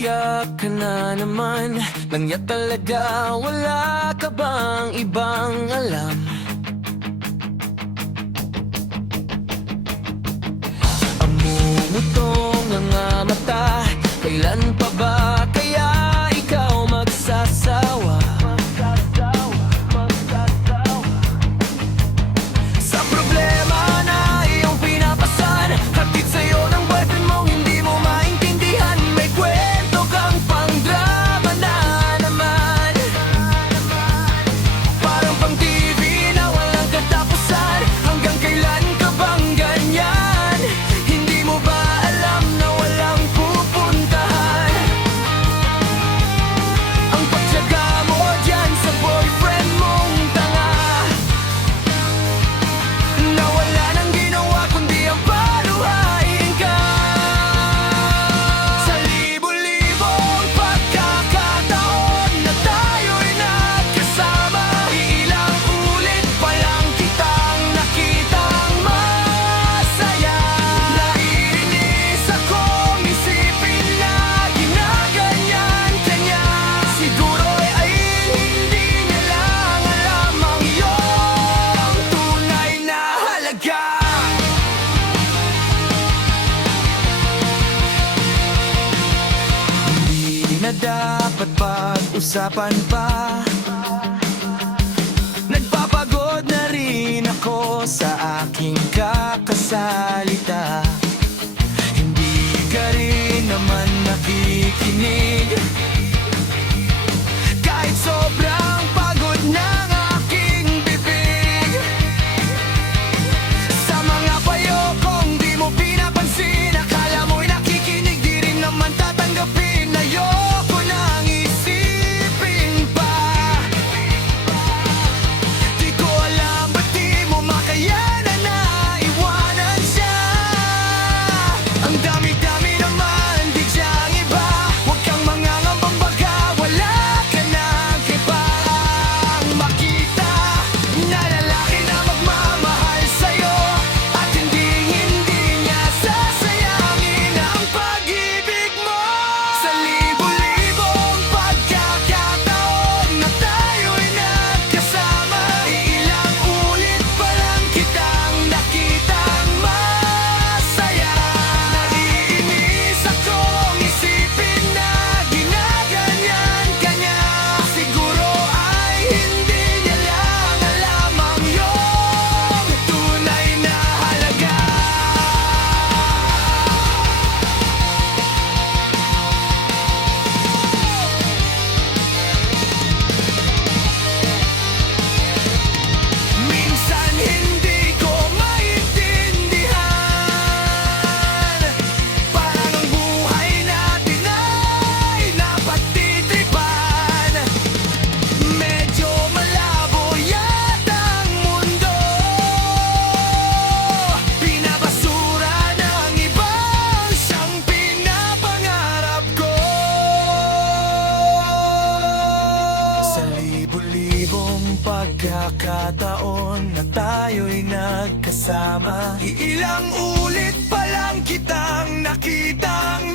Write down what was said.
umiiyak ka na naman. Langya talaga, wala ka bang ibang alam? Amumutong mga mata, kailan pa ba kaya ikaw magsasawa? Sa problema na iyong pinapasan, hatid sa'yo ng boyfriend mo, hindi mo maintindihan. May kwento kang pang-drama na naman, parang pang TV na walang katapusan. Hanggang kailan ka bang ganyan? Hindi mo ba alam na walang pupuntahan? Ang pagtiyaga mo dyan sa boyfriend mong tanga, na wala nang ginawa kundi ang paluhain ka. Sa libo-libong pagkakataon na tayo'y nagkasama, ilang ulit pa lang kitang nakitang masaya. Naiinis akong isipin na ginaganyan ka niya. Siguro ay hindi niya lang alam ang iyong tunay na halaga. Hindi na dapat pag-usapan pa. Nagpapagod na rin ako sa aking kakasalita. Hindi ka rin naman nakikinig, kahit sobrang pagod ng aking bibig. Sa mga payo kong di mo pinapansin, akala mo'y nakikinig, di rin naman tatanggapin. Ayoko nang isipin pa. Di ko alam ba't di mo makayanan na iwanan siya. Ang dami-dami naman, di siyang iba. Huwag kang mangangambang baka wala ka nang ibang makita na lalaki na magmamahal sa'yo, at hindi niya sasayangin ang pag-ibig mo. Sa libo-libong pagkakataon na tayo'y nagkasama, ilang ulit pa lang kitang nakitang masaya. Naiinis akong isipin na ginaganyan ka niya. Siguro ay hindi niya lang alam ang iyong tunay na halaga. Minsan hindi ko maintindihan, parang ang buhay natin ay napagtitripan. Medyo malabo yata ang mundo, pinabasura ng ibang siyang pinapangarap ko. Sa libo-libong pagkakataon na tayo'y nagkasama, ilang ulit pa lang kitang nakitang